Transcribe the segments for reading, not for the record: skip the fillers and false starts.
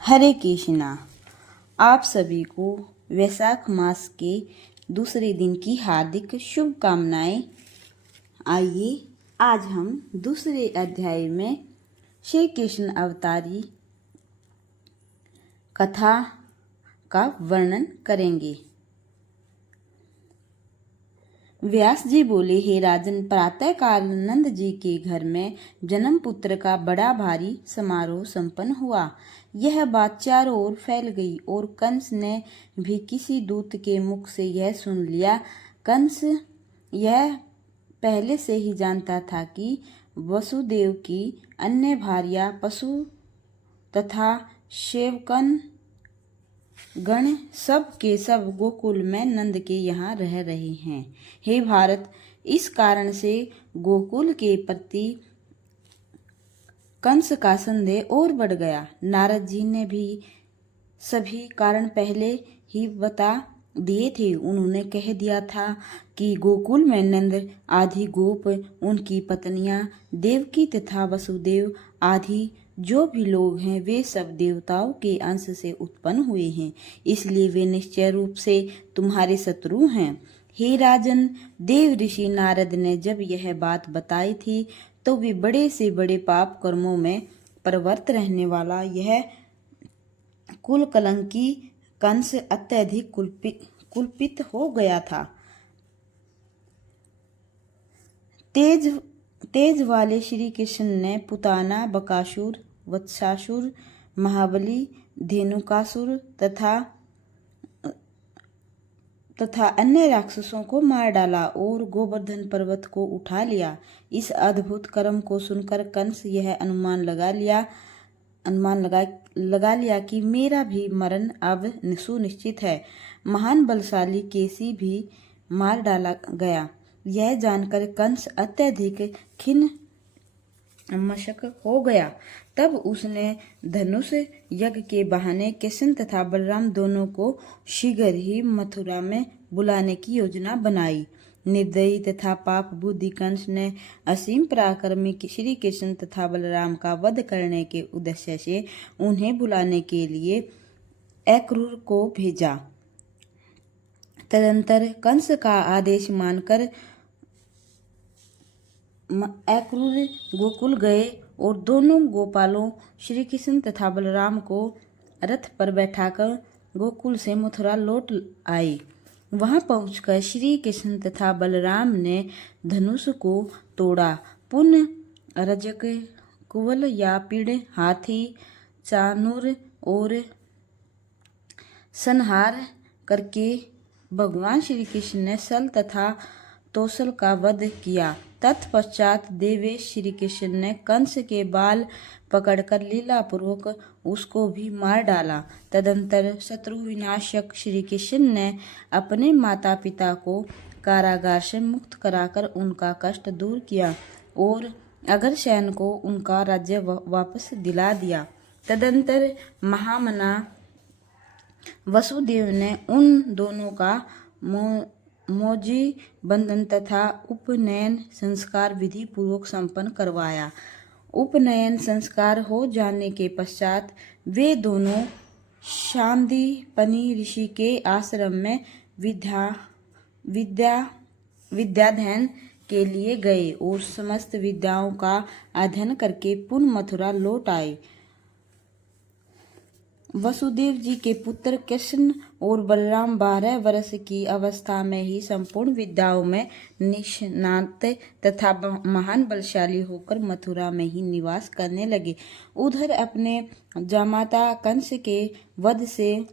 हरे कृष्णा। आप सभी को वैशाख मास के दूसरे दिन की हार्दिक शुभकामनाएं। आइए आज हम दूसरे अध्याय में श्री कृष्ण अवतारी कथा का वर्णन करेंगे। व्यास जी बोले, हे राजन, प्रातः काल नंद जी के घर में जन्म पुत्र का बड़ा भारी समारोह संपन्न हुआ। यह बात चारों ओर फैल गई और कंस ने भी किसी दूत के मुख से यह सुन लिया। कंस यह पहले से ही जानता था कि वसुदेव की अन्य भार्या पशु तथा सेवकन गण सब के सब गोकुल में नंद के यहाँ रह रहे हैं। हे भारत, इस कारण से गोकुल के प्रति कंस का संदेह और बढ़ गया। नारद जी ने भी सभी कारण पहले ही बता दिए थे। उन्होंने कह दिया था कि गोकुल में नंद आदि गोप, उनकी पत्नियां देवकी तथा वसुदेव आदि जो भी लोग हैं, वे सब देवताओं के अंश से उत्पन्न हुए हैं, इसलिए वे निश्चय रूप से तुम्हारे शत्रु हैं। हे राजन, देव ऋषि नारद ने जब यह बात बताई थी तो भी बड़े से बड़े पाप कर्मों में प्रवृत्त रहने वाला यह कुल कलंकी कंस अत्यधिक कुलपित हो गया था। तेज वाले श्री कृष्ण ने पुताना, बकासुर, वत्सासुर, महाबली, धेनुकासुर तथा अन्य राक्षसों को मार डाला और गोवर्धन पर्वत को उठा लिया। इस अद्भुत कर्म को सुनकर कंस यह अनुमान लगा लिया कि मेरा भी मरण अब सुनिश्चित है। महान बलशाली केसी भी मार डाला गया। यह जानकर कंस अत्यधिक खिन्न मशक हो गया। तब उसने धनुष यज्ञ के बहाने कृष्ण तथा बलराम दोनों को शीघ्र ही मथुरा में बुलाने की योजना बनाई। निर्दयी तथा पाप बुद्धि कंस ने असीम पराक्रमी श्री कृष्ण तथा बलराम का वध करने के उद्देश्य से उन्हें बुलाने के लिए अक्रूर को भेजा। तदंतर कंस का आदेश मानकर अक्रूर गोकुल गए और दोनों गोपालों श्री कृष्ण तथा बलराम को रथ पर बैठाकर गोकुल से मथुरा लौट आए। वहां पहुंचकर श्री कृष्ण तथा बलराम ने धनुष को तोड़ा। पुण्य, रजक, कुवल या पीड़, हाथी, चानूर और संहार करके भगवान श्री कृष्ण ने सल तथा तोसल का वध किया। तत्पश्चात देवेश श्री कृष्ण ने कंस के बाल पकड़कर लीलापूर्वक उसको भी मार डाला। तदंतर शत्रु विनाशक श्री कृष्ण ने अपने माता पिता को कारागार से मुक्त कराकर उनका कष्ट दूर किया और अग्रसेन को उनका राज्य वापस दिला दिया। तदंतर महामना वसुदेव ने उन दोनों का मौजी बंधन तथा उपनयन संस्कार विधि पूर्वक संपन्न करवाया। उपनयन संस्कार हो जाने के पश्चात वे दोनों सांदीपनि ऋषि के आश्रम में विद्याध्ययन के लिए गए और समस्त विद्याओं का अध्ययन करके पुनः मथुरा लौट आए। वसुदेव जी के पुत्र कृष्ण और बलराम 12 वर्ष की अवस्था में ही संपूर्ण विद्याओं में निष्णात तथा महान बलशाली होकर मथुरा में ही निवास करने लगे। उधर अपने जामाता कंस के वध से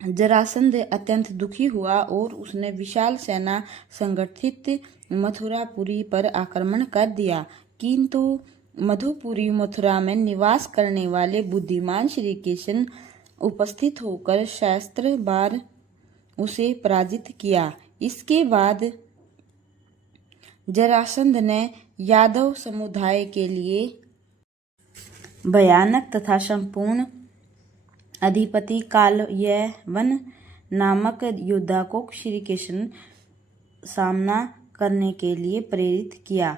जरासंध अत्यंत दुखी हुआ और उसने विशाल सेना संगठित मथुरापुरी पर आक्रमण कर दिया। किंतु मधुपुरी मथुरा में निवास करने वाले बुद्धिमान श्री कृष्ण उपस्थित होकर सहस्त्र बार उसे पराजित किया। इसके बाद जरासंध ने यादव समुदाय के लिए भयानक तथा संपूर्ण अधिपति कालयवन नामक योद्धा को श्री कृष्ण सामना करने के लिए प्रेरित किया।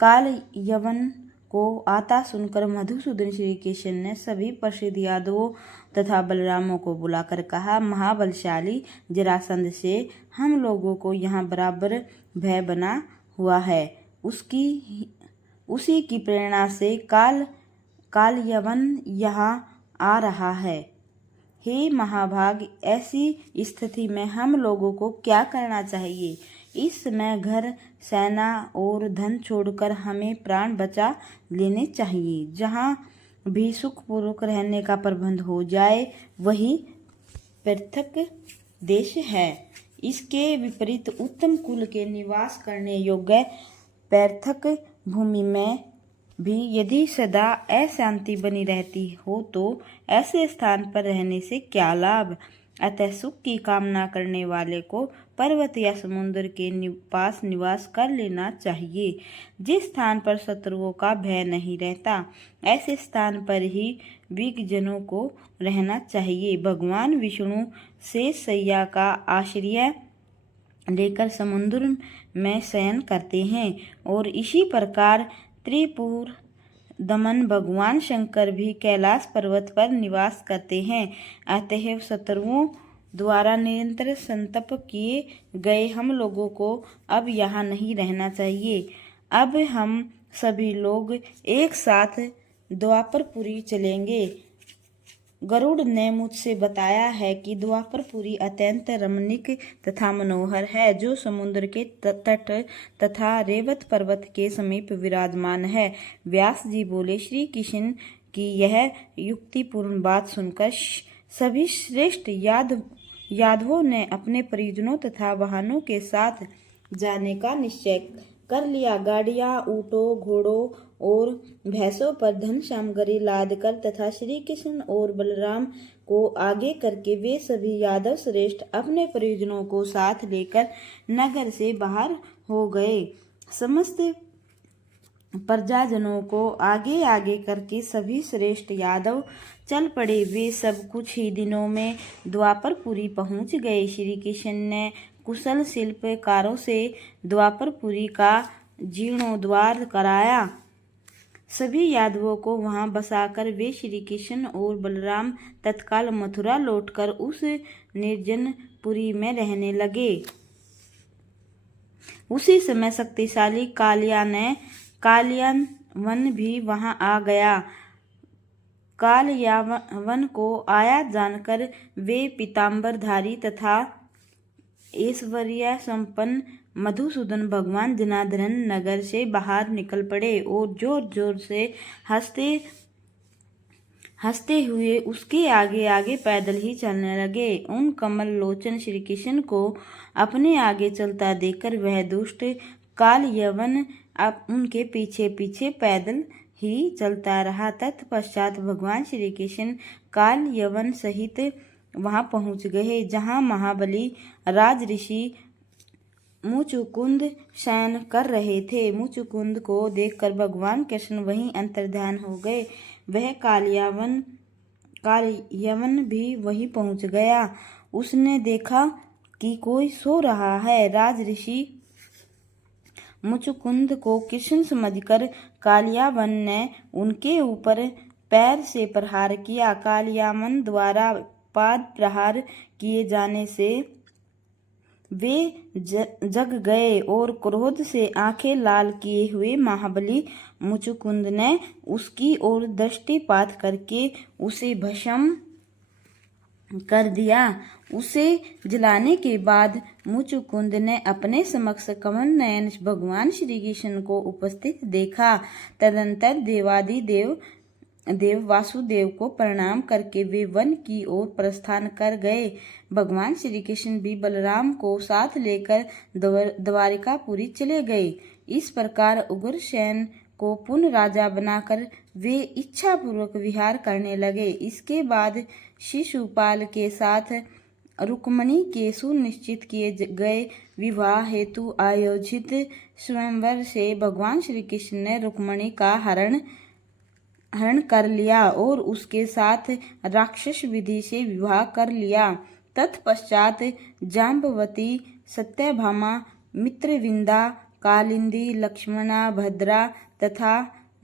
कालयवन को आता सुनकर मधुसूदन श्री कृष्ण ने सभी प्रसिद्ध यादवों तथा बलरामों को बुलाकर कहा, महाबलशाली जरासंध से हम लोगों को यहाँ बराबर भय बना हुआ है। उसी की प्रेरणा से काल यवन यहाँ आ रहा है। हे महाभाग, ऐसी स्थिति में हम लोगों को क्या करना चाहिए? इस समय घर, सेना और धन छोड़कर हमें प्राण बचा लेने चाहिए। जहाँ भी सुखपूर्वक रहने का प्रबंध हो जाए वही पृथक देश है। इसके विपरीत उत्तम कुल के निवास करने योग्य पृथक भूमि में भी यदि सदा अशांति बनी रहती हो तो ऐसे स्थान पर रहने से क्या लाभ? अतः सुख की कामना करने वाले को पर्वत या समुद्र के पास निवास कर लेना चाहिए। जिस स्थान पर शत्रुओं का भय नहीं रहता, ऐसे स्थान पर ही विज्ञजनों को रहना चाहिए। भगवान विष्णु से शैया का आश्रय लेकर समुद्र में शयन करते हैं और इसी प्रकार त्रिपुर दमन भगवान शंकर भी कैलाश पर्वत पर निवास करते हैं। अतः शत्रुओं द्वारा निरंतर संतप किए गए हम लोगों को अब यहाँ नहीं रहना चाहिए। अब हम सभी लोग एक साथ द्वापरपुरी चलेंगे। गरुड़ ने मुझसे बताया है कि द्वापरपुरी अत्यंत रमणीक तथा मनोहर है, जो समुद्र के तट तथा रेवत पर्वत के समीप विराजमान है। व्यास जी बोले, श्री कृष्ण की यह युक्तिपूर्ण बात सुनकर सभी श्रेष्ठ यादवों ने अपने परिजनों तथा वाहनों के साथ जाने का निश्चय कर लिया। गाड़ियां, ऊँटों, घोड़ों और भैंसों पर धन सामग्री लाद कर तथा श्री कृष्ण और बलराम को आगे करके वे सभी यादव श्रेष्ठ अपने परिजनों को साथ लेकर नगर से बाहर हो गए। समस्त प्रजाजनों को आगे आगे करके सभी श्रेष्ठ यादव चल पड़े। वे सब कुछ ही दिनों में द्वापरपुरी पहुंच गए। श्री कृष्ण ने कुशल शिल्पकारों से द्वापरपुरी का जीर्णोद्धार कराया। सभी यादवों को वहां बसाकर वे श्री कृष्ण और बलराम तत्काल मथुरा लौटकर उस निर्जन पुरी में रहने लगे। उसी समय शक्तिशाली कालयावन भी वहां आ गया। कालयावन को आया जानकर वे पीताम्बरधारी तथा ऐश्वर्य संपन्न मधुसूदन भगवान जनार्दन नगर से बाहर निकल पड़े और जोर जोर से हंसते हुए उसके आगे आगे पैदल ही चलने लगे। उन कमल लोचन श्री कृष्ण को अपने आगे चलता देखकर वह दुष्ट कालयवन अब उनके पीछे पीछे पैदल ही चलता रहा। तत्पश्चात भगवान श्री कृष्ण कालयवन सहित वहां पहुंच गए, जहां महाबली राज ऋषि मुचुकुंद शयन कर रहे थे। मुचुकुंद को देखकर भगवान कृष्ण वहीं अंतर्ध्यान हो गए। वह कालयवन भी वहीं पहुंच गया। उसने देखा कि कोई सो रहा है। राज ऋषि मुचुकुंद को कृष्ण समझकर कालयावन ने उनके ऊपर पैर से प्रहार किया। कालयावन द्वारा पाद प्रहार किए जाने से वे जग गए और क्रोध से आंखें लाल किए हुए महाबली मुचुकुंद ने उसकी ओर दृष्टिपात करके उसे भस्म कर दिया। उसे जलाने के बाद मुचुकुंद ने अपने समक्ष कमल नयन भगवान श्री कृष्ण को उपस्थित देखा। तदंतर देव वासुदेव को प्रणाम करके वे वन की ओर प्रस्थान कर गए। भगवान श्री कृष्ण भी बलराम को साथ लेकर द्वारिकापुरी चले गए। इस प्रकार उग्रसेन को पुनः राजा बनाकर वे इच्छापूर्वक विहार करने लगे। इसके बाद शिशुपाल के साथ रुक्मणी के सुनिश्चित किए गए विवाह हेतु आयोजित स्वयंवर से भगवान श्री कृष्ण ने रुक्मणी का हरण कर लिया और उसके साथ राक्षस विधि से विवाह कर लिया। तत्पश्चात जाम्बवती, सत्यभामा, मित्रविंदा, कालिंदी, लक्ष्मणा, भद्रा तथा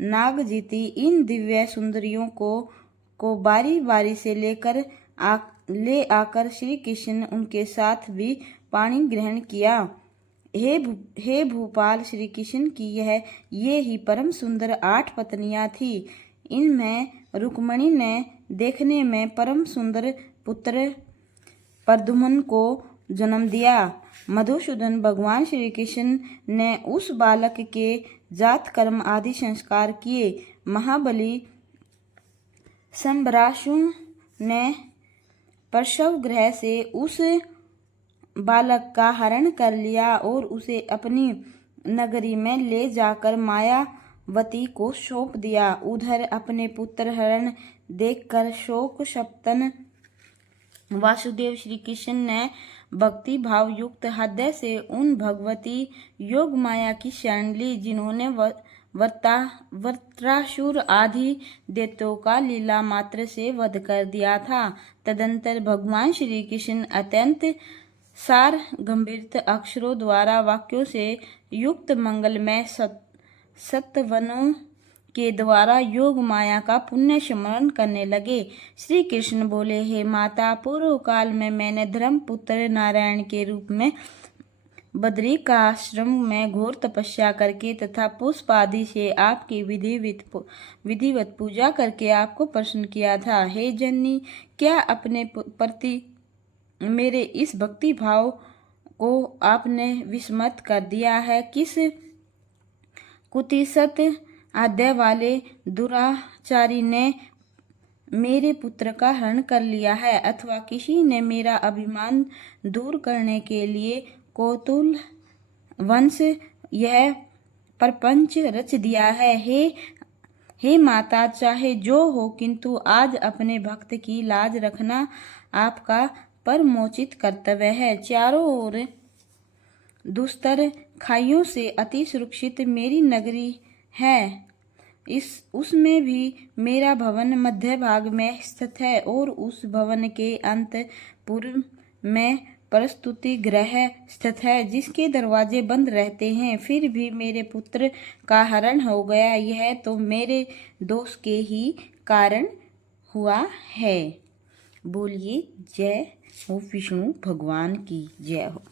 नाग जीती। इन दिव्य सुंदरियों को बारी बारी से ले आकर श्री कृष्ण उनके साथ भी पानी ग्रहण किया। हे भूपाल, श्री कृष्ण की ये ही परम सुंदर 8 पत्नियां थी। इनमें रुक्मिणी ने देखने में परम सुंदर पुत्र प्रद्युम्न को जन्म दिया। मधुसूदन, भगवान श्री कृष्ण ने उस बालक के जात कर्म आदि संस्कार किए। महाबली शंबरासुर ने प्रसव गृह से उस बालक का हरण कर लिया और उसे अपनी नगरी में ले जाकर मायावती को सौंप दिया। उधर अपने पुत्र हरण देखकर शोक संतप्त वासुदेव श्री कृष्ण ने भक्ति भाव युक्त हृदय से उन भगवती योग माया की शरण ली, जिन्होंने वृत्रासुर आदि दैत्यों का लीला मात्र से वध कर दिया था। तदंतर भगवान श्री कृष्ण अत्यंत सार गंभीर अक्षरों द्वारा वाक्यों से युक्त मंगलमय सत्वनों के द्वारा योग माया का पुण्य स्मरण करने लगे। श्री कृष्ण बोले, हे माता, पूर्व काल में मैंने धर्मपुत्र नारायण के रूप में बद्री का आश्रम में घोर तपस्या करके तथा पुष्प आदि से आपकी विधिवत पूजा करके आपको प्रसन्न किया था। हे जननी, क्या अपने प्रति मेरे इस भक्ति भाव को आपने विस्मृत कर दिया है? किस कुत्सित आद्य वाले दुराचारी ने मेरे पुत्र का हरण कर लिया है, अथवा किसी ने मेरा अभिमान दूर करने के लिए कौतूल वंश यह प्रपंच रच दिया है? हे माता, चाहे जो हो, किंतु आज अपने भक्त की लाज रखना आपका परमोचित कर्तव्य है। चारों ओर दुस्तर खाइयों से अति सुरक्षित मेरी नगरी है। उसमें भी मेरा भवन मध्य भाग में स्थित है और उस भवन के अंतपुर में प्रस्तुति गृह स्थित है, जिसके दरवाजे बंद रहते हैं। फिर भी मेरे पुत्र का हरण हो गया, यह तो मेरे दोष के ही कारण हुआ है। बोलिए जय हो विष्णु भगवान की जय हो।